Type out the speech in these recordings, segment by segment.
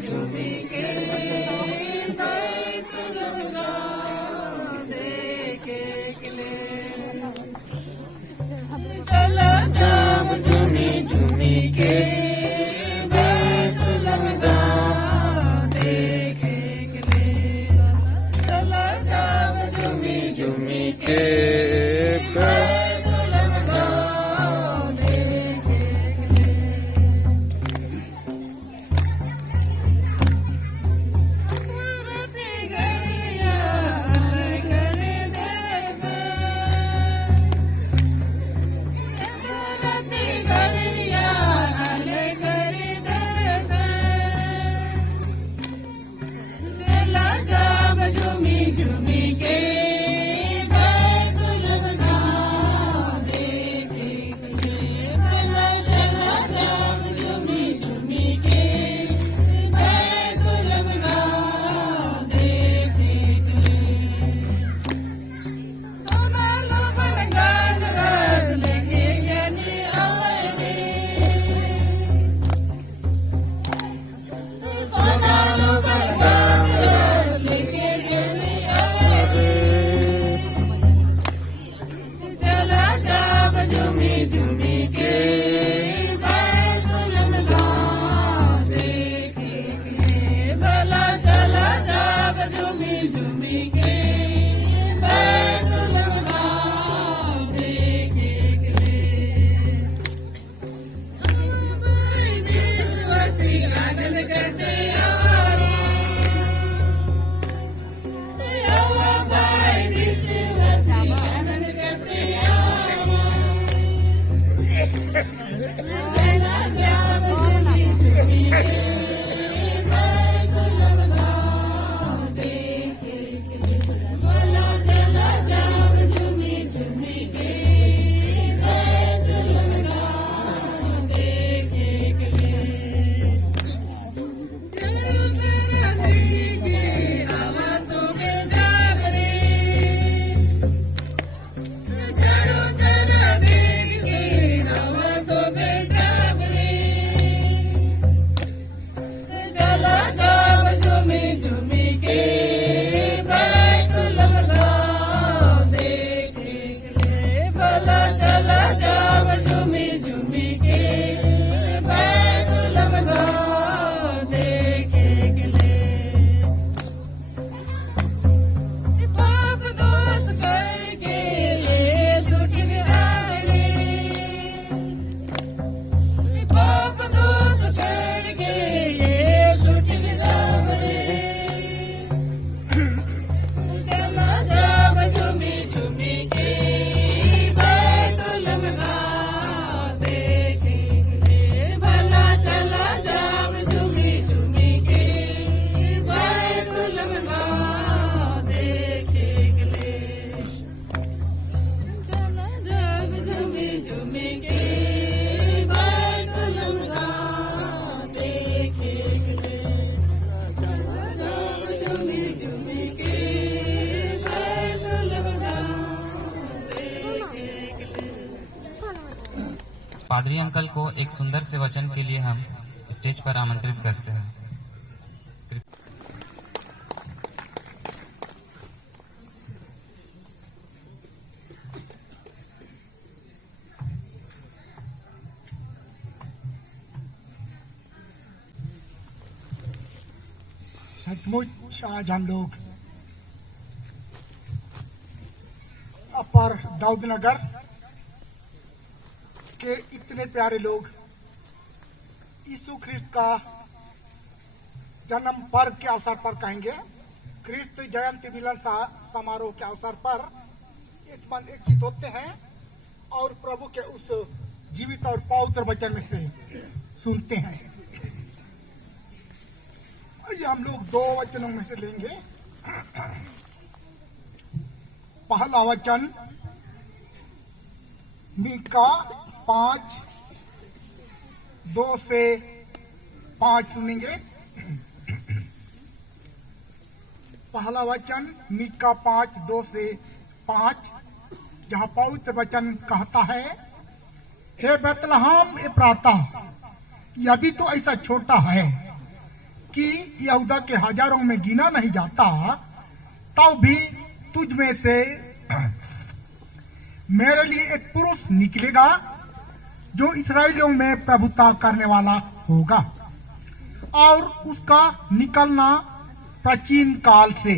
झूमी के बैतुल गाँव देखे के लिए। चला जाब झूमी झूमी के बैतुल गाँव देखे के लिए। चला जाब झूमी झूमी के पादरी अंकल को एक सुंदर से वचन के लिए हम स्टेज पर आमंत्रित करते हैं। सचमुच आज हम लोग अपर दाऊद नगर के इतने प्यारे लोग यीशु ख्रिस्त का जन्म पर्व के अवसर पर कहेंगे, ख्रिस्त जयंती मिलन समारोह के अवसर पर एकत्रित होते हैं और प्रभु के उस जीवित और पवित्र वचन में से सुनते हैं। ये हम लोग दो वचनों में से लेंगे। पहला वचन मीका 5:2 से 5 सुनेंगे। पहला वचन मीका 5:2 से 5, जहाँ पवित्र वचन कहता है, हे बैतलहम एफ्राता, यदि तो ऐसा छोटा है कि यहूदा के हजारों में गिना नहीं जाता, तब भी तुझ में से मेरे लिए एक पुरुष निकलेगा जो इसराइलियों में प्रभुता करने वाला होगा, और उसका निकलना प्राचीन काल से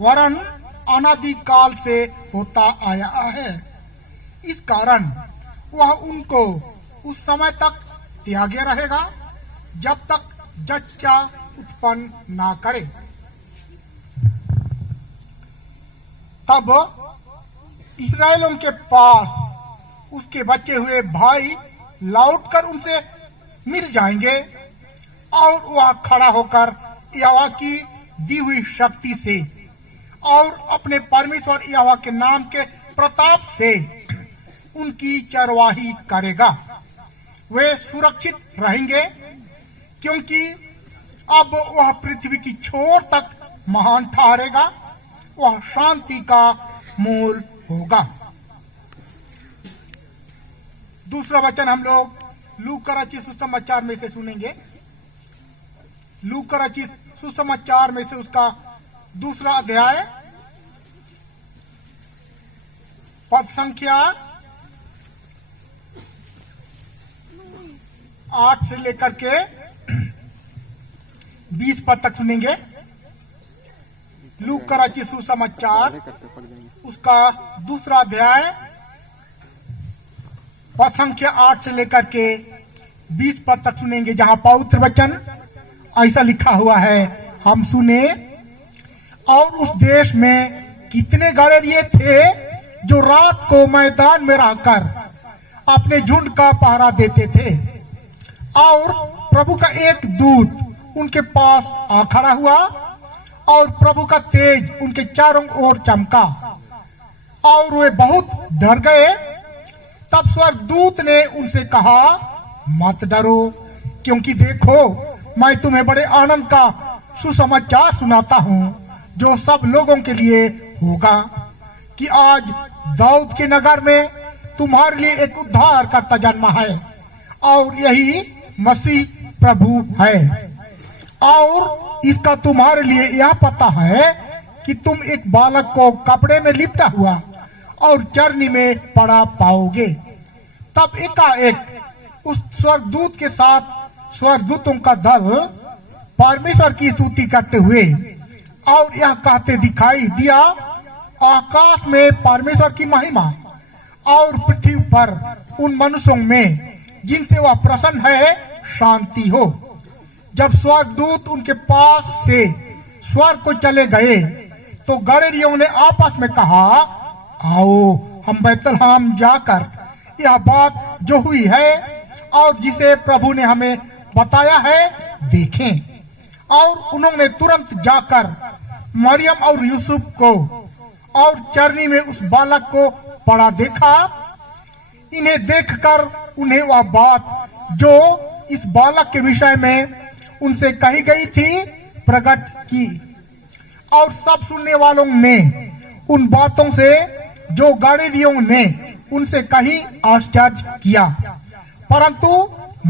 वरन अनादि काल से होता आया है। इस कारण वह उनको उस समय तक त्यागे रहेगा जब तक जच्चा उत्पन्न ना करे। तब इस्राएलियों के पास उसके बचे हुए भाई लौटकर उनसे मिल जाएंगे और वह खड़ा होकर यहोवा की दी हुई शक्ति से और अपने परमेश्वर यहोवा के नाम के प्रताप से उनकी चरवाही करेगा। वे सुरक्षित रहेंगे क्योंकि अब वह पृथ्वी की छोर तक महान ठहरेगा, वह शांति का मूल होगा। दूसरा वचन हम लोग लूका का रचित सुसमाचार में से सुनेंगे। लूका का रचित सुसमाचार में से उसका दूसरा अध्याय पद संख्या 8 से लेकर के 20 पद तक सुनेंगे। लूका का रचित सुसमाचार उसका दूसरा अध्याय पद संख्या 8 से लेकर के 20 पद तक सुनेंगे, जहां पवित्र वचन ऐसा लिखा हुआ है, हम सुने। और उस देश में कितने गड़ेरिये थे जो रात को मैदान में रहकर अपने झुंड का पहरा देते थे, और प्रभु का एक दूत उनके पास आ खड़ा हुआ और प्रभु का तेज उनके चारों ओर चमका और वे बहुत डर गए। तब स्वर्गदूत ने उनसे कहा, मत डरो, क्योंकि देखो मैं तुम्हें बड़े आनंद का सुसमाचार सुनाता हूँ जो सब लोगों के लिए होगा, कि आज दाऊद के नगर में तुम्हारे लिए एक उद्धार करता जन्मा है, और यही मसीह प्रभु है। और इसका तुम्हारे लिए यह पता है कि तुम एक बालक को कपड़े में लिपटा हुआ और चरनी में पड़ा पाओगे। तब एकाएक उस स्वर्गदूत के साथ स्वर्गदूतों का दल परमेश्वर की स्तुति करते हुए और यह कहते दिखाई दिया, आकाश में परमेश्वर की महिमा और पृथ्वी पर उन मनुष्यों में जिनसे वह प्रसन्न है शांति हो। जब स्वर्गदूत उनके पास से स्वर्ग को चले गए तो गड़ेरियों ने आपस में कहा, आओ हम बैतलहम जाकर यह बात जो हुई है और जिसे प्रभु ने हमें बताया है देखें। और उन्होंने तुरंत जाकर मरियम और यूसुफ को और चरनी में उस बालक को पड़ा देखा। इन्हें देखकर उन्हें वह बात जो इस बालक के विषय में उनसे कही गई थी प्रकट की, और सब सुनने वालों ने उन बातों से जो गड़ेरियों ने उनसे कही आश्चर्य किया। परंतु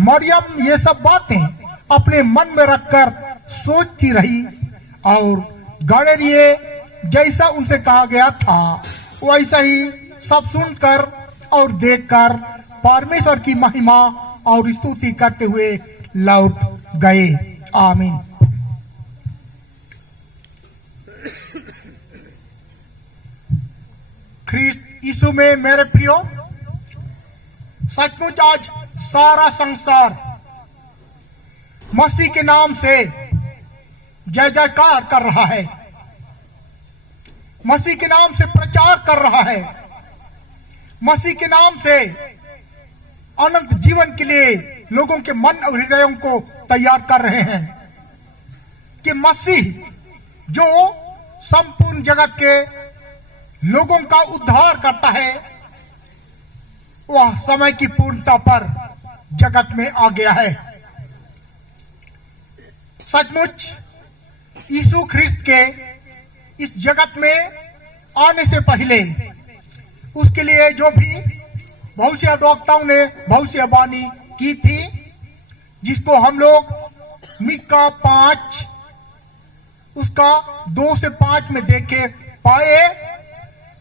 मरियम ये सब बातें अपने मन में रखकर सोचती रही, और गड़ेरिये जैसा उनसे कहा गया था वैसा ही सब सुनकर और देखकर परमेश्वर की महिमा और स्तुति करते हुए लौट गए। आमीन। ख्रीस्त यीशु में मेरे प्रियो, सचमुच आज सारा संसार मसीह के नाम से जय जयकार कर रहा है, मसीह के नाम से प्रचार कर रहा है, मसीह के नाम से अनंत जीवन के लिए लोगों के मन और हृदयों को तैयार कर रहे हैं कि मसीह जो संपूर्ण जगत के लोगों का उद्धार करता है, वह समय की पूर्णता पर जगत में आ गया है। सचमुच यीशु ख्रिस्त के इस जगत में आने से पहले उसके लिए जो भी भविष्यद्वक्ताओं ने भविष्यवाणी की थी, जिसको हम लोग मिका 5 उसका 2 से 5 में देखे पाए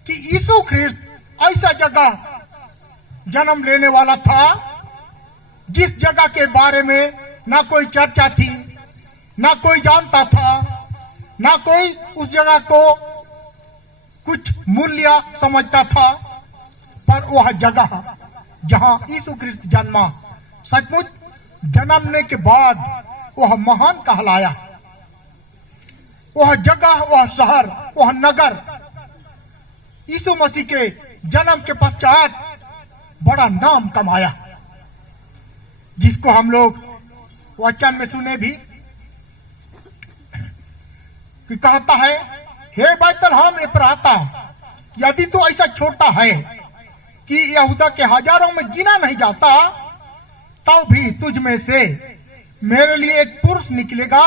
कि यीशु ख्रिस्त ऐसा जगह जन्म लेने वाला था जिस जगह के बारे में ना कोई चर्चा थी, ना कोई जानता था, ना कोई उस जगह को कुछ मूल्य समझता था। पर वह जगह जहां यीशु ख्रिस्त जन्मा, सचमुच जन्मने के बाद वह महान कहलाया। वह जगह, वह शहर, वह नगर यीशु मसीह के जन्म के पश्चात बड़ा नाम कमाया, जिसको हम लोग वचन में सुने भी कि कहता है, हे बैतलहम एफ्राता, यदि तो ऐसा छोटा है कि यहूदा के हजारों में गिना नहीं जाता, तब भी तुझ में से मेरे लिए एक पुरुष निकलेगा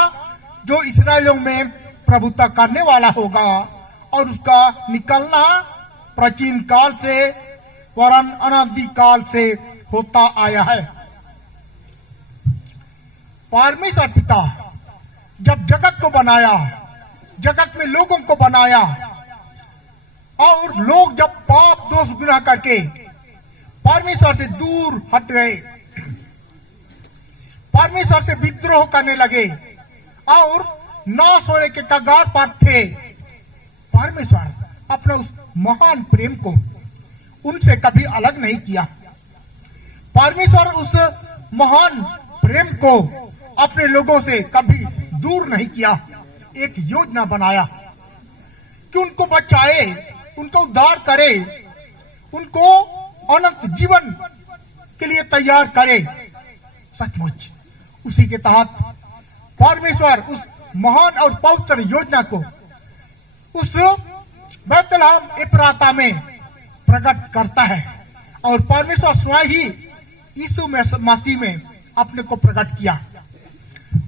जो इस्राएलियों में प्रभुता करने वाला होगा, और उसका निकलना प्राचीन काल से वरन अनादि काल से होता आया है। परमेश्वर पिता जब जगत को बनाया, जगत में लोगों को बनाया, और लोग जब पाप दोष गुनाह करके परमेश्वर से दूर हट गए, परमेश्वर से विद्रोह करने लगे और नाश होने के कगार पर थे, परमेश्वर अपने उस महान प्रेम को उनसे कभी अलग नहीं किया। परमेश्वर उस महान प्रेम को अपने लोगों से कभी दूर नहीं किया। एक योजना बनाया कि उनको बचाए, उनको उद्धार करे, उनको अनंत जीवन के लिए तैयार करे। सचमुच उसी के तहत परमेश्वर उस महान और पवित्र योजना को उस बैतलहम एफ्राता में प्रकट करता है, और परमेश्वर स्वयं ही यीशु मसीह में अपने को प्रकट किया।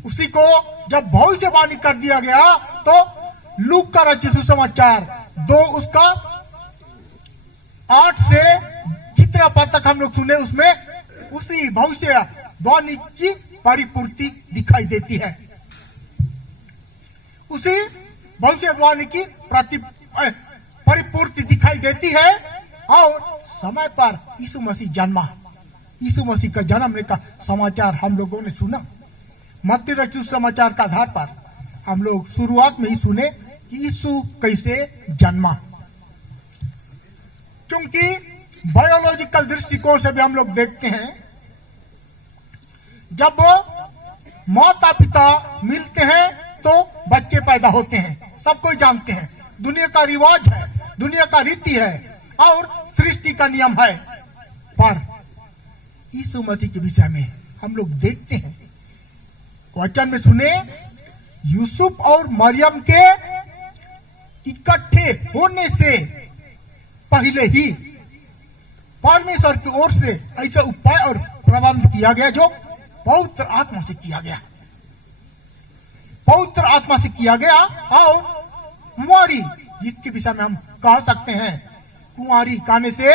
उसी को जब भविष्यवाणी कर दिया गया, तो लूक का रचित सुसमाचार 2 उसका 8 से जितना पद तक हम लोग सुने, उसमें उसी भविष्यवाणी की परिपूर्ति दिखाई देती है। उसी भविष्यवाणी की परिपूर्ति दिखाई देती है, और समय पर यीशु मसीह जन्मा। यीशु मसीह का जन्मने का समाचार हम लोगों ने सुना। मत्ती रचित समाचार का आधार पर हम लोग शुरुआत में ही सुने कि यीशु कैसे जन्मा। क्योंकि बायोलॉजिकल दृष्टिकोण से भी हम लोग देखते हैं, जब माता पिता मिलते हैं तो बच्चे पैदा होते हैं, सब कोई जानते हैं। दुनिया का रिवाज है, दुनिया का रीति है और सृष्टि का नियम है। पर यीशु मसीह के विषय में हम लोग देखते हैं, वचन में सुने, यूसुफ और मरियम के इकट्ठे होने से पहले ही परमेश्वर की ओर से ऐसा उपाय और प्रबंध किया गया जो पवित्र आत्मा से किया गया, पवित्र आत्मा से किया गया। और कुंवारी, जिसके विषय में हम कह सकते हैं कुंवारी कहने से,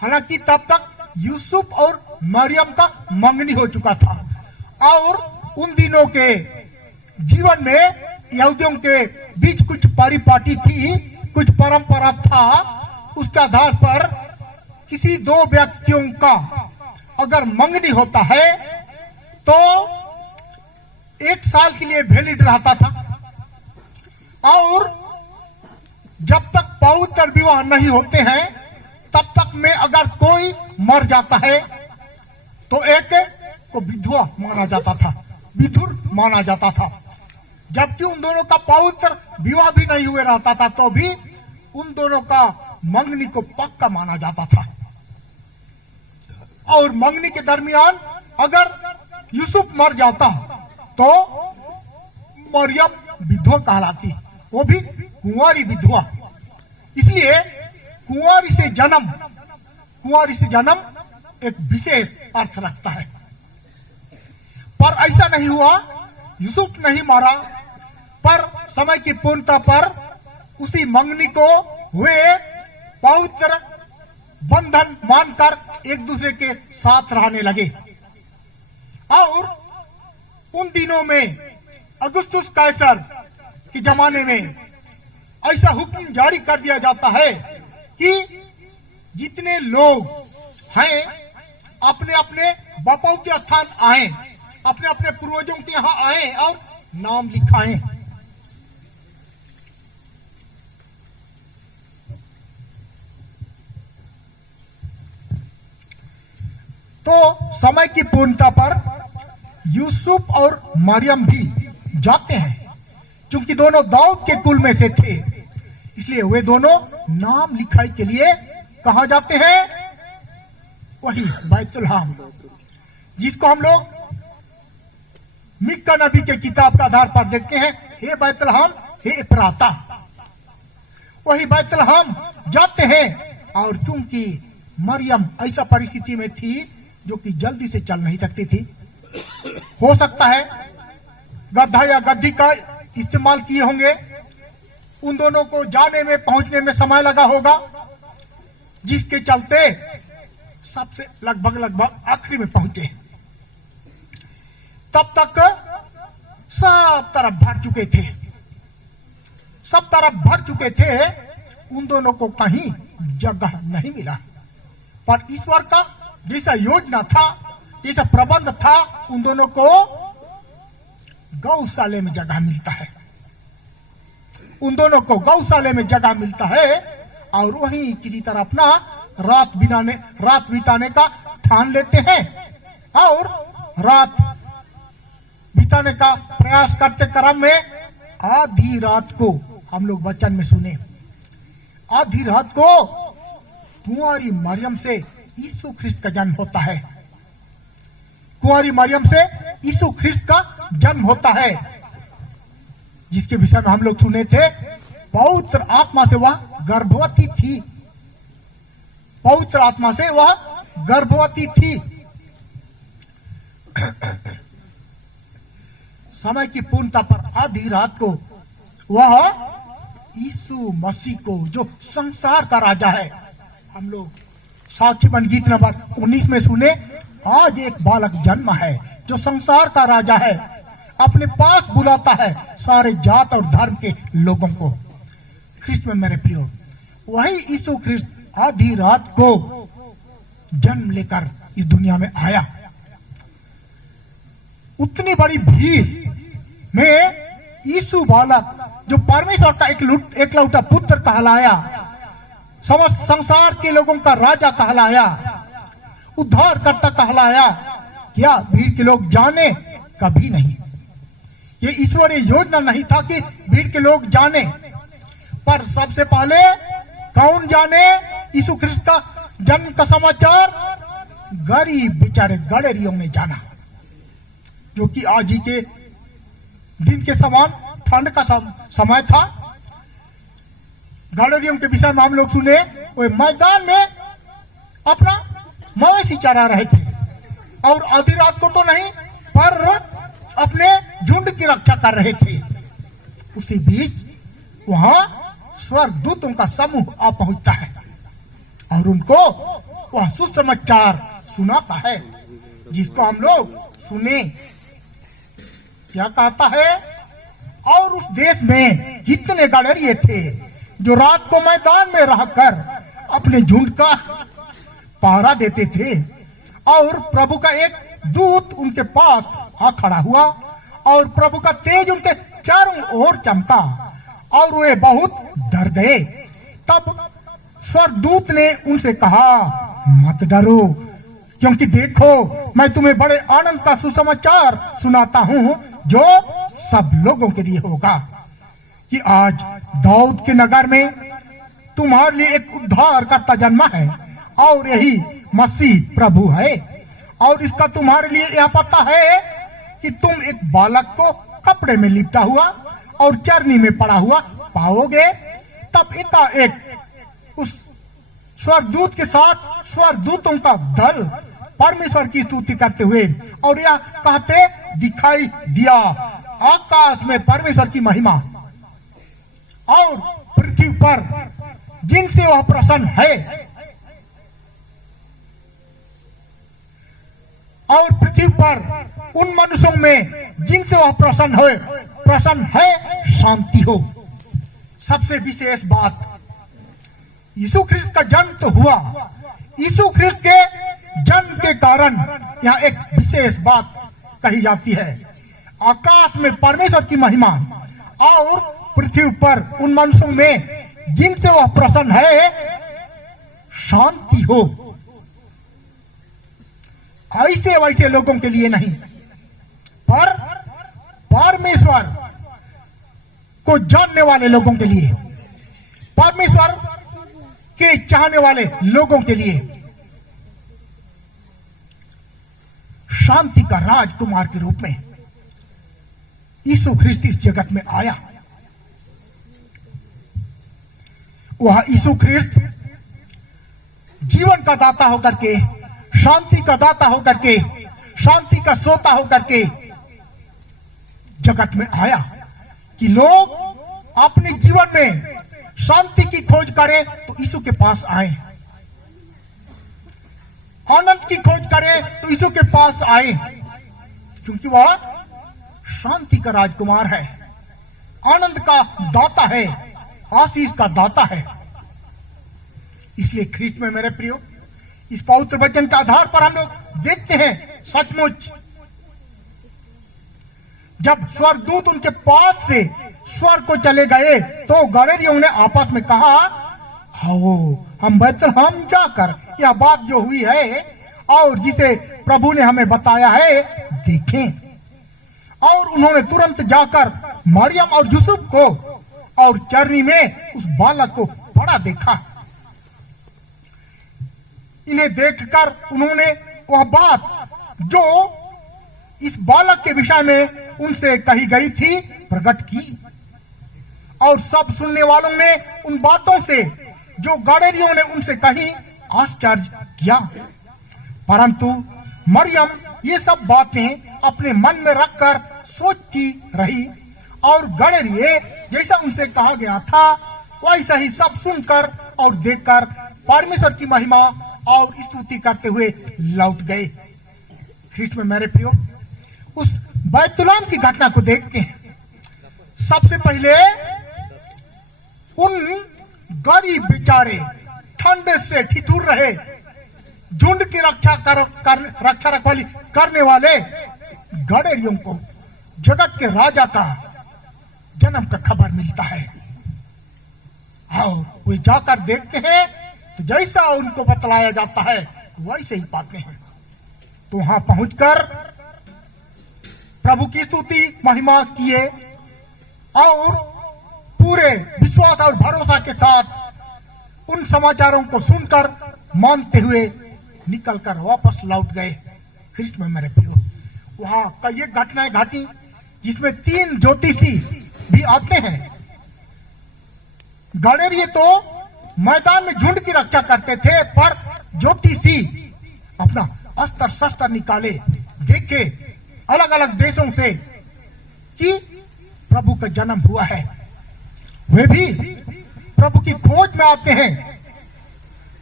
हालांकि तब तक यूसुफ और मरियम का मंगनी हो चुका था, और उन दिनों के जीवन में यहूदियों के बीच कुछ परिपाटी थी, कुछ परंपरा था। उसके आधार पर किसी 2 व्यक्तियों का अगर मंगनी होता है तो 1 साल के लिए वैलिड रहता था, और जब तक पवित्र विवाह नहीं होते हैं तब तक में अगर कोई मर जाता है तो एक को विधवा माना जाता था, विधुर माना जाता था। जबकि उन दोनों का पवित्र विवाह भी नहीं हुए रहता था, तो भी उन दोनों का मंगनी को पक्का माना जाता था। और मंगनी के दरमियान अगर यूसुफ मर जाता तो मरियम विधवा कहलाती, वो भी कुंवारी विधवा। इसलिए कुंवारी से जन्म एक विशेष अर्थ रखता है। पर ऐसा नहीं हुआ, यूसुफ नहीं मरा, पर समय की पूर्णता पर उसी मंगनी को वे पवित्र बंधन मानकर एक दूसरे के साथ रहने लगे। और उन दिनों में अगस्तुस कैसर के जमाने में ऐसा हुक्म जारी कर दिया जाता है कि जितने लोग हैं अपने अपने बापाओं के स्थान आए, अपने अपने पूर्वजों के यहाँ आए और नाम लिखाएं। तो समय की पूर्णता पर यूसुफ और मरियम भी जाते हैं। क्योंकि दोनों दाऊद के कुल में से थे, इसलिए वे दोनों नाम लिखाई के लिए कहा जाते हैं, वही बैतुलहम, जिसको हम लोग मिक्का नबी के किताब के आधार पर देखते हैं, हे बैतुलहम, हे एफ्राता। वही बैतुलहम जाते हैं। और चूंकि मरियम ऐसा परिस्थिति में थी जो कि जल्दी से चल नहीं सकती थी, हो सकता है गधा या गद्दी का इस्तेमाल किए होंगे, उन दोनों को जाने में पहुंचने में समय लगा होगा, जिसके चलते सबसे लगभग आखिरी में पहुंचे। तब तक सब तरफ भर चुके थे, सब तरफ भर चुके थे, उन दोनों को कहीं जगह नहीं मिला। पर ईश्वर का जैसा योजना था, जैसा प्रबंध था, उन दोनों को गौशाले में जगह मिलता है, उन दोनों को गौशाले में जगह मिलता है। और वहीं किसी तरह अपना रात बिताने का ठान लेते हैं और रात बिताने का प्रयास करते क्रम में आधी रात को हम लोग वचन में सुने, आधी रात को कुंवारी मरियम से यीशु ख्रिस्त का जन्म होता है। कुंवारी मरियम से यीशु ख्रिस्त का जन्म होता है, जिसके विषय में हम लोग सुने थे, पवित्र आत्मा से वह गर्भवती थी, पवित्र आत्मा से वह गर्भवती थी। समय की पूर्णता पर आधी रात को वह यीशु मसीह को, जो संसार का राजा है, हम लोग साक्षी बन गीत नंबर 19 में सुने, आज एक बालक जन्म है जो संसार का राजा है, अपने पास बुलाता है सारे जात और धर्म के लोगों को। ख्रिस्त में मेरे प्रियो, वही यीशु ख्रिस्त आधी रात को जन्म लेकर इस दुनिया में आया। उतनी बड़ी भीड़ में यीशु बालक, जो परमेश्वर का एकलौता पुत्र कहलाया, समस्त संसार के लोगों का राजा कहलाया, उद्धारकर्ता कहलाया, क्या भीड़ के लोग जाने? कभी नहीं। ये ईश्वरीय योजना नहीं था कि भीड़ के लोग जाने, पर सबसे पहले कौन जाने यीशु ख्रिस्त का जन्म का समाचार? गरीब बेचारे गड़ेरियों ने जाना, जो कि आज ही के दिन के समान ठंड का समय था। गड़ेरियों के विषय में हम लोग सुने, वो मैदान में अपना मवेशी चरा रहे थे, और आधी रात को तो नहीं, पर अपने झुंड की रक्षा कर रहे थे। उसी बीच वहां स्वर्गदूतों का समूह आ पहुंचता है और उनको वह सुसमाचार सुनाता है, जिसको हम लोग सुने। क्या कहता है? और उस देश में जितने गड़ेरिये थे, जो रात को मैदान में रहकर अपने झुंड का पहरा देते थे, और प्रभु का एक दूत उनके पास आ खड़ा हुआ, और प्रभु का तेज उनके चारों ओर चमका, और वे बहुत डर गए। तब स्वर्गदूत ने उनसे कहा, मत डरो, क्योंकि देखो मैं तुम्हें बड़े आनंद का सुसमाचार सुनाता हूँ, जो सब लोगों के लिए होगा, कि आज दाऊद के नगर में तुम्हारे लिए एक उद्धारकर्ता जन्मा है, और यही मसीह प्रभु है। और इसका तुम्हारे लिए यह पता है कि तुम एक बालक को कपड़े में लिपटा हुआ और चरनी में पड़ा हुआ पाओगे। तब एकाएक उस स्वर्गदूत के साथ स्वर्गदूतों का दल परमेश्वर की स्तुति करते हुए और यह कहते दिखाई दिया, आकाश में परमेश्वर की महिमा और पृथ्वी पर जिनसे वह प्रसन्न है, और पृथ्वी पर उन मनुष्यों में जिनसे वह प्रसन्न है शांति हो। सबसे विशेष बात, यीशु ख्रिस्त का जन्म तो हुआ, यीशु ख्रिस्त के जन्म के कारण यहाँ एक विशेष बात कही जाती है, आकाश में परमेश्वर की महिमा और पृथ्वी पर उन मनुष्यों में जिनसे वह प्रसन्न है शांति हो। ऐसे वैसे लोगों के लिए नहीं, पर परमेश्वर को जानने वाले लोगों के लिए, परमेश्वर के चाहने वाले लोगों के लिए शांति का राजकुमार के रूप में यीशु ख्रिस्त इस जगत में आया। वह यीशु ख्रिस्त जीवन का दाता होकर के, शांति का दाता होकर के, शांति का सोता होकर के जगत में आया कि लोग अपने जीवन में शांति की खोज करें तो यीशु के पास आए, आनंद की खोज करें तो यीशु के पास आए, क्योंकि वह शांति का राजकुमार है, आनंद का दाता है, आशीष का दाता है। इसलिए ख्रिस्त में मेरे प्रियो, इस पवित्र वचन के आधार पर हम लोग देखते हैं सचमुच जब स्वर्गदूत उनके पास से स्वर्ग को चले गए तो गलीलियों ने आपस में कहा, आओ हम बैतलहम जाकर यह बात जो हुई है और जिसे प्रभु ने हमें बताया है देखें। और उन्होंने तुरंत जाकर मरियम और यूसुफ को और चरनी में उस बालक को बड़ा देखा। इन्हें देखकर उन्होंने वह बात जो इस बालक के विषय में उनसे कही गई थी प्रकट की, और सब सुनने वालों ने उन बातों से जो गलीलियों ने उनसे कही आश्चर्य किया। परंतु मरियम ये सब बातें अपने मन में रखकर सोचती रही, और गलीलिये जैसा उनसे कहा गया था वैसा ही सब सुनकर और देखकर परमेश्वर की महिमा और स्तुति करते हुए लौट गए। ख्रिस्त में मेरे प्रियो, उस बैतुलहम की घटना को देखते हैं। सबसे पहले उन गरीब बेचारे ठंडे से ठिठुर रहे, झुंड की रक्षा रखवाली करने वाले गलीलियों को जगत के राजा का जन्म का खबर मिलता है, और वे जाकर देखते हैं तो जैसा उनको बतलाया जाता है वैसे ही पाते हैं। तो वहां पहुंचकर प्रभु की स्तुति महिमा किए और पूरे विश्वास और भरोसा के साथ उन समाचारों को सुनकर मानते हुए निकलकर वापस लौट गए। ख्रिस्त में मेरे प्रियो, वहां कई एक घटनाएं घटी जिसमें 3 ज्योतिषी भी आते हैं। गलीलिये तो मैदान में झुंड की रक्षा करते थे, पर ज्योतिषी अपना अस्त्र शस्त्र निकाले, देखे अलग अलग देशों से कि प्रभु का जन्म हुआ है। वे भी प्रभु की खोज में आते हैं।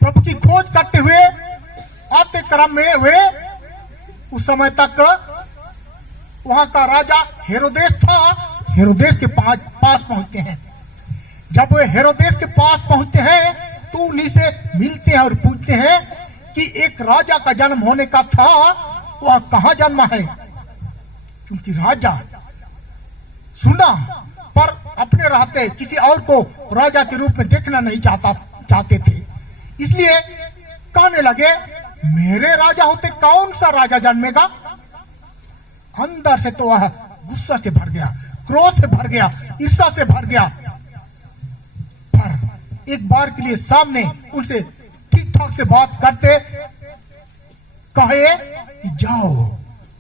प्रभु की खोज करते हुए आते क्रम में वे उस समय तक वहां का राजा हेरोदेस था, हेरोदेस के पास पहुंचते हैं। जब वे हेरोदेस के पास पहुंचते हैं तो उन्हीं से मिलते हैं और पूछते हैं कि एक राजा का जन्म होने का था, वह कहां जन्मा है। क्योंकि राजा सुना पर अपने रहते किसी और को राजा के रूप में देखना नहीं चाहते थे, इसलिए कहने लगे मेरे राजा होते कौन सा राजा जन्मेगा। अंदर से तो वह गुस्सा से भर गया, क्रोध से भर गया, ईर्ष्या से भर गया। पर एक बार के लिए सामने उनसे ठीक ठाक से बात करते कहे कि जाओ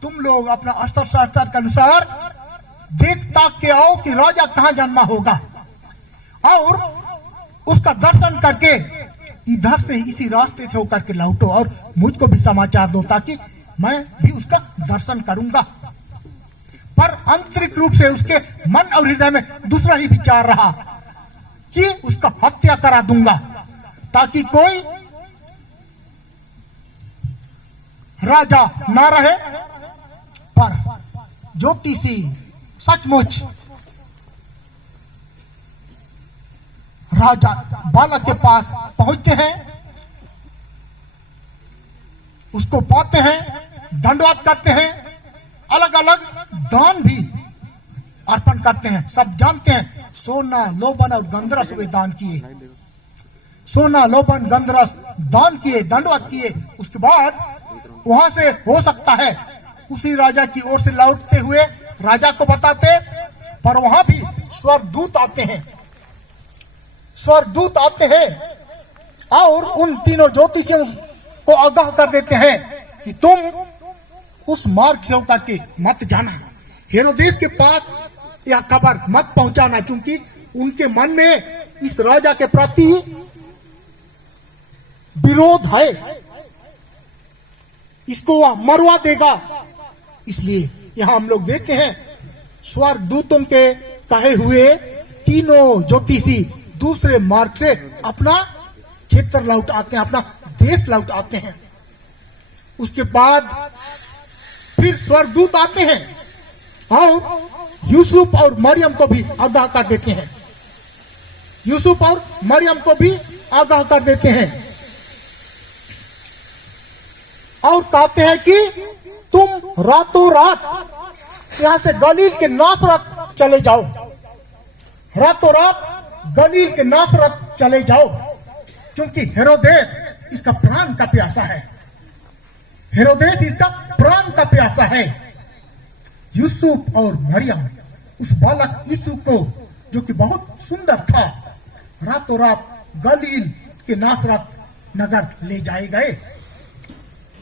तुम लोग अपना अस्त्र शस्त्र के अनुसार देख ताक के आओ कि राजा कहां जन्मा होगा, और उसका दर्शन करके इधर से इसी रास्ते से होकर के लौटो और मुझको भी समाचार दो ताकि मैं भी उसका दर्शन करूंगा। पर आंतरिक रूप से उसके मन और हृदय में दूसरा ही विचार रहा कि उसका हत्या करा दूंगा ताकि कोई राजा ना रहे। पर ज्योतिषी सचमुच राजा बालक के पास पहुंचते हैं, उसको पाते हैं, दंडवत करते हैं, अलग अलग दान भी अर्पण करते हैं। सब जानते हैं सोना लोबन और गंधरस वे दान किए, सोना लोबन गंधरस दान किए, दंडवत किए। उसके बाद वहां से हो सकता है उसी राजा की ओर से लौटते हुए राजा को बताते, पर वहां भी स्वर्गदूत आते हैं, स्वर्गदूत आते हैं और उन तीनों ज्योतिषियों को आगाह कर देते हैं कि तुम उस मार्ग से होकर के मत जाना, हेरोदेस के पास यह खबर मत पहुंचाना, क्योंकि उनके मन में इस राजा के प्रति विरोध है, इसको वह मरवा देगा। इसलिए यहां हम लोग देखते हैं स्वर्गदूतों के कहे हुए तीनों ज्योतिषी दूसरे मार्ग से अपना क्षेत्र लौट आते हैं, अपना देश लौट आते हैं। उसके बाद फिर स्वर्गदूत आते हैं और यूसुफ और मरियम को भी आगाह कर देते हैं, यूसुफ और मरियम को भी आगाह कर देते हैं और कहते हैं कि तुम रातों रात यहां से गलील के नासरत चले जाओ, रातों रात गलील के नासरत चले जाओ, क्योंकि हेरोदेस इसका प्राण का प्यासा है, हेरोदेस इसका प्राण का प्यासा है। यूसुफ और मरियम उस बालक यीशु को, जो कि बहुत सुंदर था, रातों रात गलील के नासरत नगर ले जाए गए।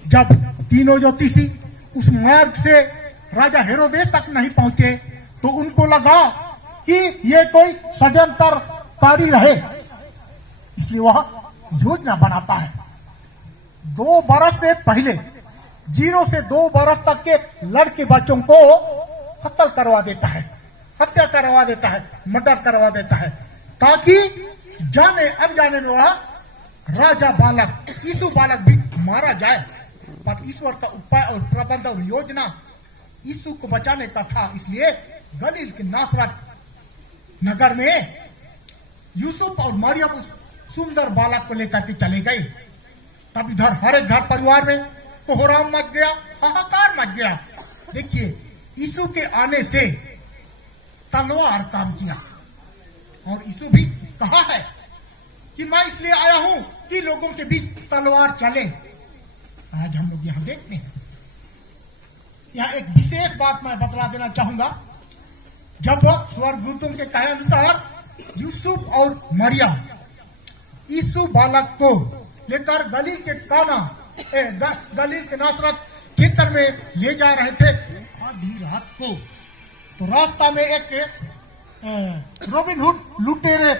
जब तीनों ज्योतिषी उस मार्ग से राजा हेरोदेस तक नहीं पहुंचे तो उनको लगा कि ये कोई षड्यंत्रकारी रहे, इसलिए वह योजना बनाता है। 2 बरस से पहले 0 से 2 बरस तक के लड़के बच्चों को कत्ल करवा देता है, हत्या करवा देता है, मर्डर करवा देता है, ताकि जाने अनजाने में वह राजा बालक यीशु बालक भी मारा जाए। पर ईश्वर का उपाय और प्रबंध और योजना यीशु को बचाने का था, इसलिए गलील के नासरत नगर में यूसुफ और मरियम उस सुंदर बालक को लेकर के चले गए। तब इधर हर एक घर परिवार में कोहराम मच गया, हाहाकार मच गया। देखिए यीशु के आने से तलवार काम किया और यीशु भी कहा है कि मैं इसलिए आया हूं कि लोगों के बीच तलवार चले। आज हम लोग यहां देखते हैं, यहां एक विशेष बात मैं बतला देना चाहूंगा। जब स्वर्गदूतों के कहे अनुसार यूसुफ और मरियम यीशु बालक को लेकर गलील के काना गलील के नासरत क्षेत्र में ले जा रहे थे आधी रात को, तो रास्ता में एक रॉबिन हुड लुटेरे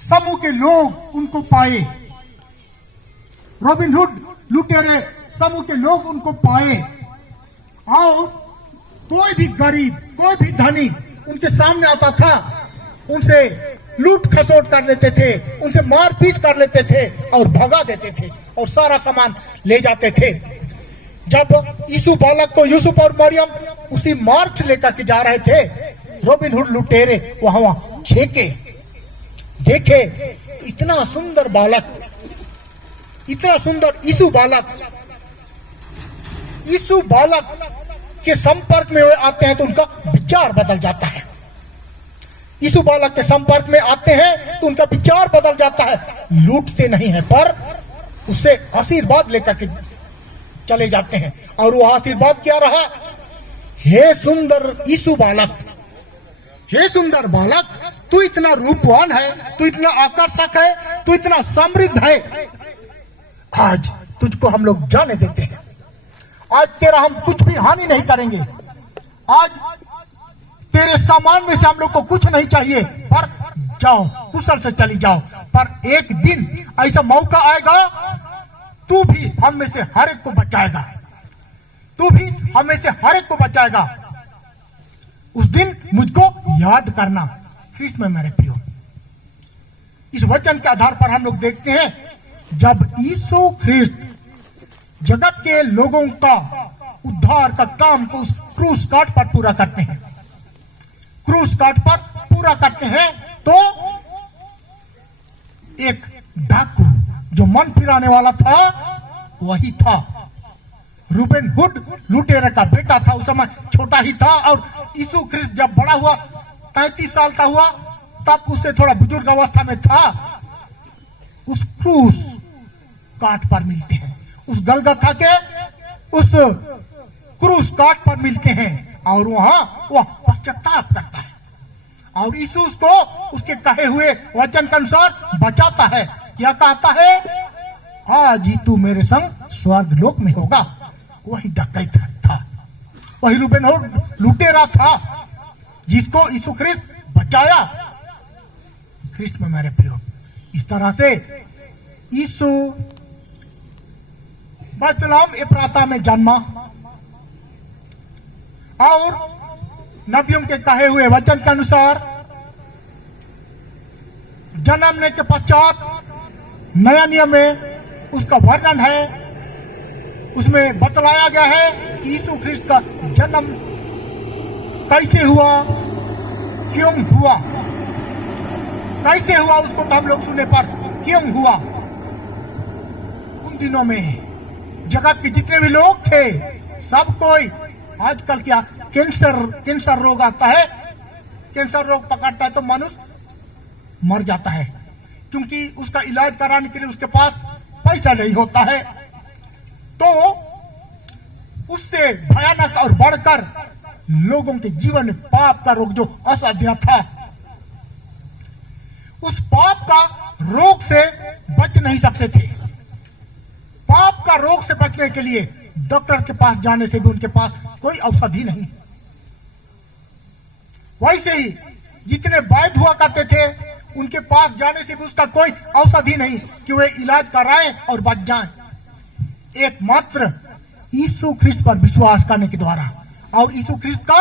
समूह के लोग उनको पाए, रॉबिन हुड लुटेरे समूह के लोग उनको पाए और कोई भी गरीब कोई भी धनी उनके सामने आता था, उनसे लूट खसोट कर लेते थे, उनसे मारपीट कर लेते थे और भगा देते थे और सारा सामान ले जाते थे। जब यीशु बालक को यूसुफ और मरियम उसी मार्ग से लेकर के जा रहे थे, रॉबिन हुड लुटेरे वहां छेके, देखे इतना सुंदर बालक, इतना सुंदर यीशु बालक के संपर्क में आते हैं तो उनका विचार बदल जाता है। यीशु बालक के संपर्क में आते हैं तो उनका विचार बदल जाता है, लूटते नहीं है पर उससे आशीर्वाद लेकर के चले जाते हैं। और वो आशीर्वाद क्या रहा? हे सुंदर यीशु बालक, हे सुंदर बालक, तू इतना रूपवान है, तू इतना आकर्षक है, तू इतना समृद्ध है, आज तुझको हम लोग जाने देते हैं, आज तेरा हम कुछ भी हानि नहीं करेंगे, आज तेरे सामान में से हम लोग को कुछ नहीं चाहिए, पर जाओ कुशल से चली जाओ। पर एक दिन ऐसा मौका आएगा तू भी हम में से हर एक को बचाएगा, तू भी हम में से हर एक को बचाएगा। उस दिन मुझको याद करना। ख्रिस्त में मेरे प्रियो, इस वचन के आधार पर हम लोग देखते हैं जब यीशु ख्रिस्त जगत के लोगों का उद्धार का काम को क्रूस काट पर पूरा करते हैं। क्रूस काट पर पूरा करते हैं तो एक डाकू जो मन फिराने वाला था वही था। रूबेन हुड लुटेरे का बेटा था, उस समय छोटा ही था। और यीशु ख्रिस्त जब बड़ा हुआ 33 साल का हुआ तब उससे थोड़ा बुजुर्ग अवस्था में था। उस क्रूस काट पर मिलते हैं, उस गलगथा के उस क्रूस काट पर मिलते हैं और वहां वह पश्चाताप करता है और यीशु उसको उसके कहे हुए वचन के अनुसार बचाता है। क्या कहता है? आज ही तू मेरे संग स्वर्ग लोक में होगा। वही डकैत था, वही रूबेन हुड लुटेरा था जिसको यीशु ख्रिस्त बचाया। ख्रिस्त में मेरे प्रियो, इस तरह से यीशु बैतलहम एफ्राता में जन्मा और नबियों के कहे हुए वचन के अनुसार जन्मने के पश्चात नया नियम में उसका वर्णन है। उसमें बतलाया गया है कि यीशु ख्रिस्त का जन्म कैसे हुआ, क्यों हुआ, कैसे हुआ उसको तो हम लोग सुने पर क्यों हुआ। उन दिनों में जगत के जितने भी लोग थे सब कोई, आजकल क्या कैंसर रोग आता है, कैंसर रोग पकड़ता है तो मनुष्य मर जाता है क्योंकि उसका इलाज कराने के लिए उसके पास पैसा नहीं होता है। तो उससे भयानक और बढ़कर लोगों के जीवन में पाप का रोग जो असाध्य था, उस पाप का रोग से बच नहीं सकते थे। पाप का रोग से बचने के लिए डॉक्टर के पास जाने से भी उनके पास कोई औषधि नहीं। वैसे ही जितने वैद्य हुआ करते थे उनके पास जाने से भी उसका कोई औषधि नहीं कि वे इलाज कराएं और बच जाएं। एकमात्र यीशु ख्रिस्त पर विश्वास करने के द्वारा और यीशु ख्रिस्त का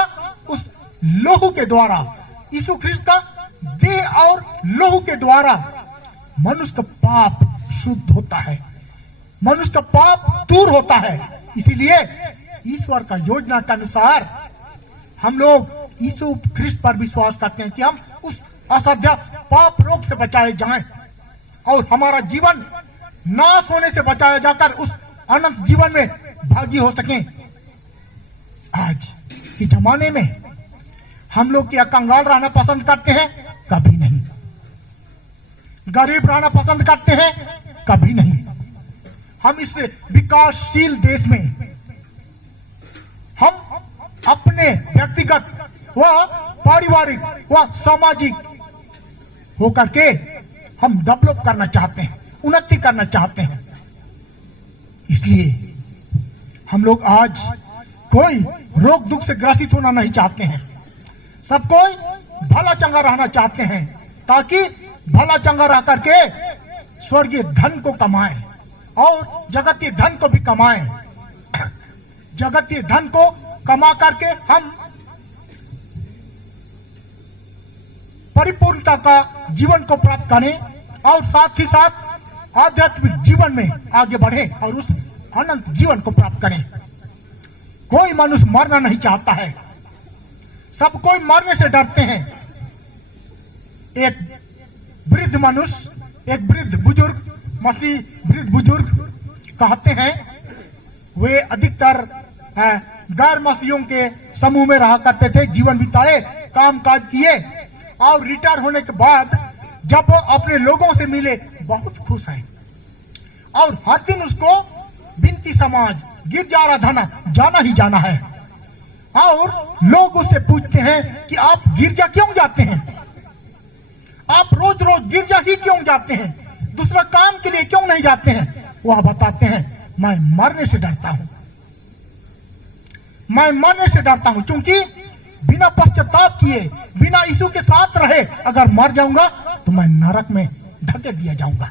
उस लोहू के द्वारा, यीशु ख्रिस्त का देह और लोहू के द्वारा मनुष्य का पाप शुद्ध होता है, मनुष्य का पाप दूर होता है। इसीलिए ईश्वर का योजना के अनुसार हम लोग यीशु ख्रिस्त पर विश्वास करते हैं कि हम उस असाध्य पाप रोग से बचाए जाएं और हमारा जीवन नाश होने से बचाया जाकर उस अनंत जीवन में भागी हो सकें। आज के जमाने में हम लोग क्या कंगाल रहना पसंद करते हैं? कभी नहीं। गरीब रहना पसंद करते हैं? कभी नहीं। हम इस विकासशील देश में हम अपने व्यक्तिगत व पारिवारिक व सामाजिक होकर के हम डेवलप करना चाहते हैं, उन्नति करना चाहते हैं। इसलिए हम लोग आज कोई रोग दुख से ग्रसित होना नहीं चाहते हैं। सब कोई भला चंगा रहना चाहते हैं ताकि भला चंगा रह करके स्वर्गीय धन को कमाएं और जगतीय धन को भी कमाएं। जगतीय धन को कमा करके हम परिपूर्णता का जीवन को प्राप्त करें और साथ ही साथ आध्यात्मिक जीवन में आगे बढ़े और उस अनंत जीवन को प्राप्त करें। कोई मनुष्य मरना नहीं चाहता है, सब कोई मरने से डरते हैं। एक वृद्ध मनुष्य, एक वृद्ध बुजुर्ग, मसीह वृद्ध बुजुर्ग कहते हैं, वे अधिकतर गैर मसीहियों के समूह में रहा करते थे, जीवन बिताए, काम काज किए और रिटायर होने के बाद जब वो अपने लोगों से मिले बहुत खुश हैं और हर दिन उसको बिनती समाज गिरजा आराधना जाना ही जाना है। और लोग उससे पूछते हैं कि आप गिरजा क्यों जाते हैं, आप रोज रोज गिरजा ही क्यों जाते हैं, दूसरा काम के लिए क्यों नहीं जाते हैं? वह बताते हैं, मैं मरने से डरता हूं, मैं मरने से डरता हूं क्योंकि बिना पश्चाताप किए, बिना यीशु के साथ रहे अगर मर जाऊंगा तो मैं नरक में ढकेल दिया जाऊंगा।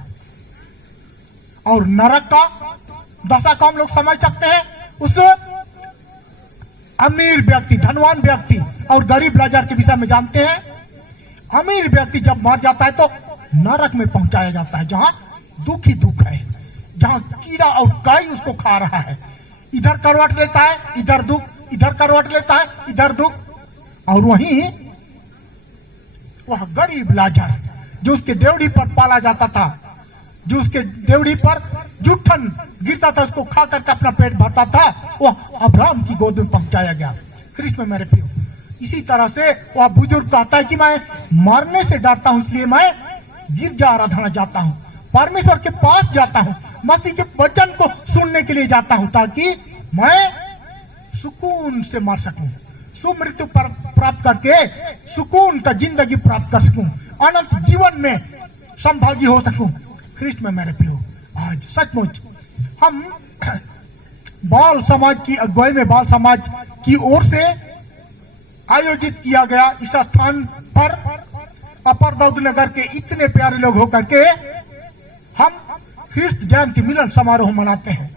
और नरक का दशा को हम लोग समझ सकते हैं। उस अमीर व्यक्ति, धनवान व्यक्ति और गरीब लाचार के विषय में जानते हैं। अमीर व्यक्ति जब मर जाता है तो नरक में पहुंचाया जाता है जहां दुख ही दुख है, जहां कीड़ा और काई उसको खा रहा है। इधर करवट लेता है, इधर दुख, इधर करवट लेता है, इधर दुख। और वहीं वह गरीब लाजर जो उसके डेवढ़ी पर पाला जाता था, जो उसके डेवढ़ी पर जुठन गिरता था, उसको खा करके अपना पेट भरता था, वह अब्राहम की गोद में पहुंचाया गया। कृष्ण में मेरे प्रियो, इसी तरह से वह बुजुर्ग कहता है कि मैं मरने से डरता हूं, इसलिए मैं गिरजा आराधना जाता हूं, परमेश्वर के पास जाता हूं, मसीह के वचन को सुनने के लिए जाता हूं, ताकि मैं सुकून से मर सकूं, सुमृत्यु प्राप्त करके सुकून का जिंदगी प्राप्त कर सकूं, अनंत जीवन में संभागी हो सकूं। कृष्ण में मेरे प्रियो, आज सचमुच हम बाल समाज की अगुवाई में, बाल समाज की ओर से आयोजित किया गया इस स्थान पर अपर दाऊद नगर के इतने प्यारे लोग होकर के हम ख्रिस्त जयंती मिलन समारोह मनाते हैं।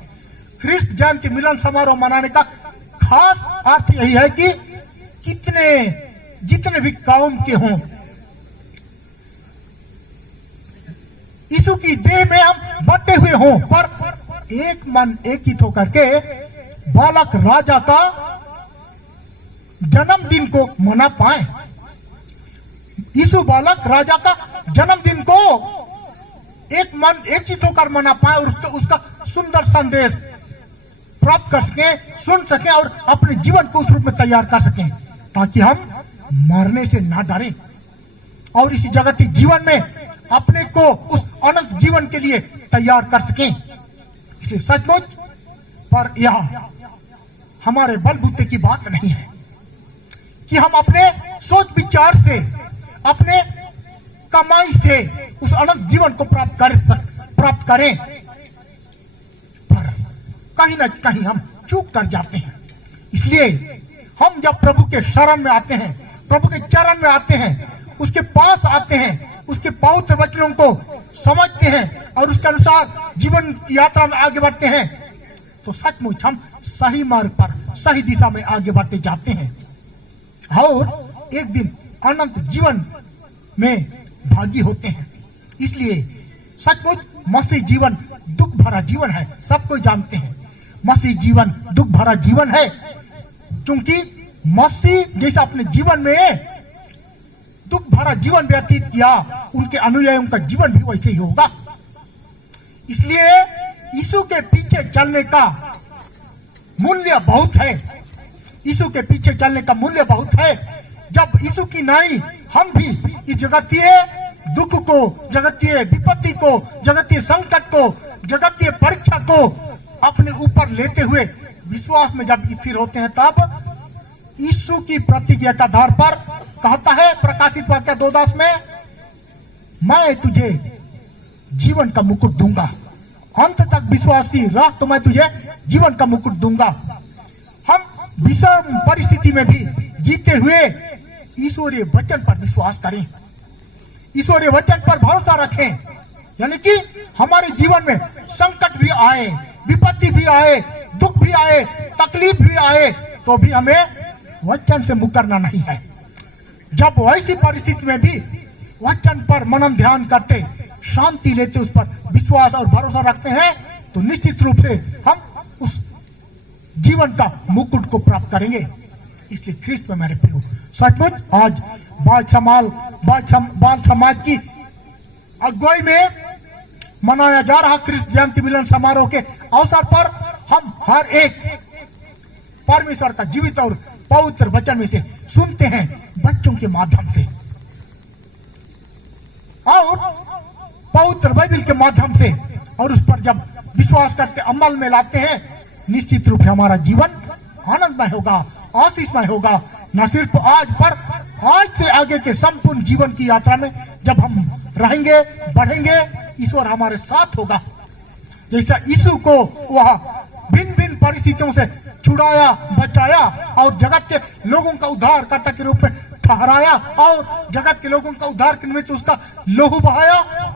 ख्रिस्त जयंती मिलन समारोह मनाने का खास अर्थ यही है कि जितने भी कौम के हों, यीशु की देह में हम बटे हुए हों, पर एक मन एक चित होकर के बालक राजा का जन्मदिन को मना पाए। यीशु बालक राजा का जन्मदिन को एक मन एक चित होकर मना पाए और उसका सुंदर संदेश प्राप्त कर सके, सुन सके और अपने जीवन को उस रूप में तैयार कर सके, ताकि हम मरने से ना डरें और इसी जगती जीवन में अपने को उस अनंत जीवन के लिए तैयार कर सकें। इसलिए सचमुच पर यह हमारे बलबूते की बात नहीं है कि हम अपने सोच विचार से, अपने कमाई से उस अनंत जीवन को प्राप्त करें, पर कहीं न कहीं हम चूक कर जाते हैं। इसलिए हम जब प्रभु के शरण में आते हैं, प्रभु के चरण में आते हैं, उसके पास आते हैं, उसके पवित्र वचनों को समझते हैं और उसके अनुसार जीवन की यात्रा में आगे बढ़ते हैं, तो सचमुच हम सही मार्ग पर, सही दिशा में आगे बढ़ते जाते हैं और एक दिन अनंत जीवन में भागी होते हैं। इसलिए सचमुच मसीह जीवन दुख भरा जीवन है, सब कोई जानते हैं मसीह जीवन दुख भरा जीवन है, क्योंकि मसीह जैसा अपने जीवन में दुख भरा जीवन व्यतीत किया, उनके अनुयायियों का जीवन भी वैसे ही होगा। इसलिए यीशु के पीछे चलने का मूल्य बहुत है, यीशु के पीछे चलने का मूल्य बहुत है। जब यीशु की नाई हम भी इस जगतीय दुख को, जगतीय विपत्ति को, जगतीय संकट को, जगतीय परीक्षा को अपने ऊपर लेते हुए विश्वास में जब स्थिर होते हैं, तब यीशु की प्रतिज्ञा के आधार पर कहता है प्रकाशित वाक्य 2:10 में, मैं तुझे जीवन का मुकुट दूंगा, अंत तक विश्वासी रह तो मैं तुझे जीवन का मुकुट दूंगा। हम विषम परिस्थिति में भी जीते हुए ईश्वरीय वचन पर विश्वास करें, ईश्वरीय वचन पर भरोसा रखें, यानी कि हमारे जीवन में संकट भी आए, विपत्ति भी आए, दुख भी आए, तकलीफ भी आए, तो भी हमें वचन से मुकरना नहीं है। जब वैसी परिस्थिति में भी वचन पर मनन ध्यान करते, शांति लेते, उस पर विश्वास और भरोसा रखते हैं, तो निश्चित रूप से हम उस जीवन का मुकुट को प्राप्त करेंगे। इसलिए ख्रिस्त में मेरे प्रियो, सचमुच आज बाल समाज की अगुवाई में मनाया जा रहा ख्रिस्त जयंती मिलन समारोह के अवसर पर हम हर एक परमेश्वर का जीवित और पवित्र वचन में से सुनते हैं, बच्चों के माध्यम से और पवित्र बाइबल के माध्यम से, और उस पर जब विश्वास करते, अमल में लाते हैं, निश्चित रूप से हमारा जीवन आनंदमय होगा, आशीषमय होगा। न सिर्फ आज पर आज से आगे के संपूर्ण जीवन की यात्रा में जब हम रहेंगे, बढ़ेंगे, ईश्वर हमारे साथ होगा। जैसा यीशु को वह भिन्न भिन्न परिस्थितियों से छुड़ाया, बचाया और जगत के लोगों का उद्धारकर्ता के रूप में ठहराया और जगत के लोगों का उद्धार के निमित्त उसका लहू बहाया,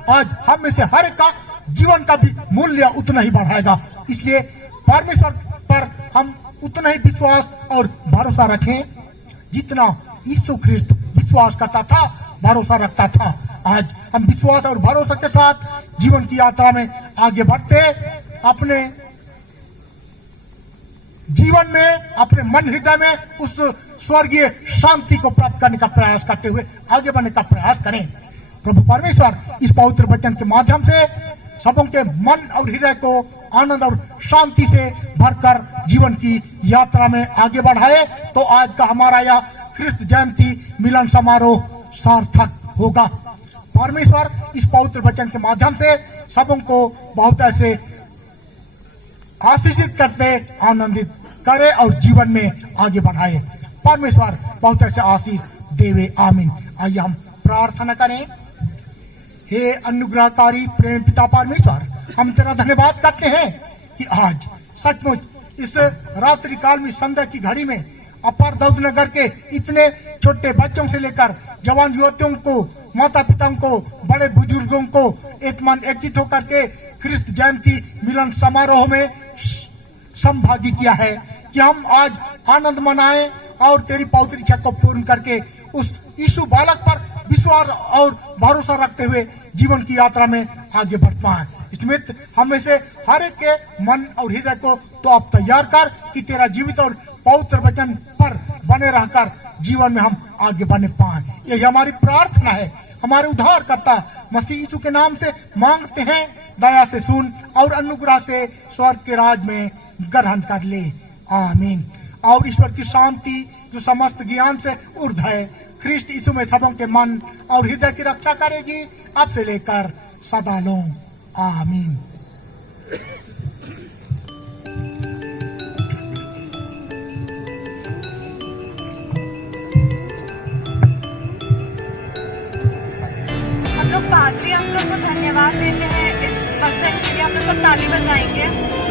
आज हम में से हर एक का जीवन का भी मूल्य उतना ही बढ़ाएगा। इसलिए परमेश्वर पर हम उतना ही विश्वास और भरोसा रखें जितना यीशु ख्रिस्त विश्वास करता था, भरोसा रखता था। आज हम विश्वास और भरोसा के साथ जीवन की यात्रा में आगे बढ़ते, अपने जीवन में अपने मन हृदय में उस स्वर्गीय शांति को प्राप्त करने का प्रयास करते हुए आगे बढ़ने का प्रयास करें। प्रभु परमेश्वर इस पवित्र वचन के माध्यम से सबों के मन और हृदय को आनंद और शांति से भरकर जीवन की यात्रा में आगे बढ़ाए, तो आज का हमारा यह ख्रिस्त जयंती मिलन समारोह सार्थक होगा। परमेश्वर इस पवित्र वचन के माध्यम से सबों को बहुत ऐसे आशीषित करते, आनंदित करे और जीवन में आगे बढ़ाए। परमेश्वर बहुत ऐसे आशीष देवे। आमीन। आइए हम प्रार्थना करें। हे अनुग्रहकारी प्रेम पिता परमेश्वर, हम तेरा धन्यवाद करते हैं कि आज सचमुच इस रात्रि काल में संध्या की घड़ी में अपर दाऊद नगर के इतने छोटे बच्चों से लेकर जवान युवतियों को, माता पिता को, बड़े बुजुर्गों को एक मन एकजुट होकर के ख्रिस्त जयंती मिलन समारोह में संभागी किया है कि हम आज आनंद मनाएं और तेरी पवित्र इच्छा को पूर्ण करके उस यीशु बालक पर विश्वास और भरोसा रखते हुए जीवन की यात्रा में आगे बढ़ पाए। इसमें हमें से हर एक के मन और हृदय को तो आप तैयार कर कि तेरा जीवित और पवित्र वचन पर बने रहकर जीवन में हम आगे बढ़ने पाए। यही हमारी प्रार्थना है। हमारे उद्धारकर्ता मसीह यीशु के नाम से मांगते हैं। दया से सुन और अनुग्रह से स्वर्ग के राज में ग्रहण कर ले। आमीन। और ईश्वर की शांति जो समस्त ज्ञान से ऊर्ध है, ख्रिस्त यीशु में सबों के मन और हृदय की रक्षा करेगी, अब से लेकर सदा लो। आमीन। हम लोग पादरी अंकल को धन्यवाद देते हैं इस वचन के लिए। हम लोग सब ताली बजाएंगे।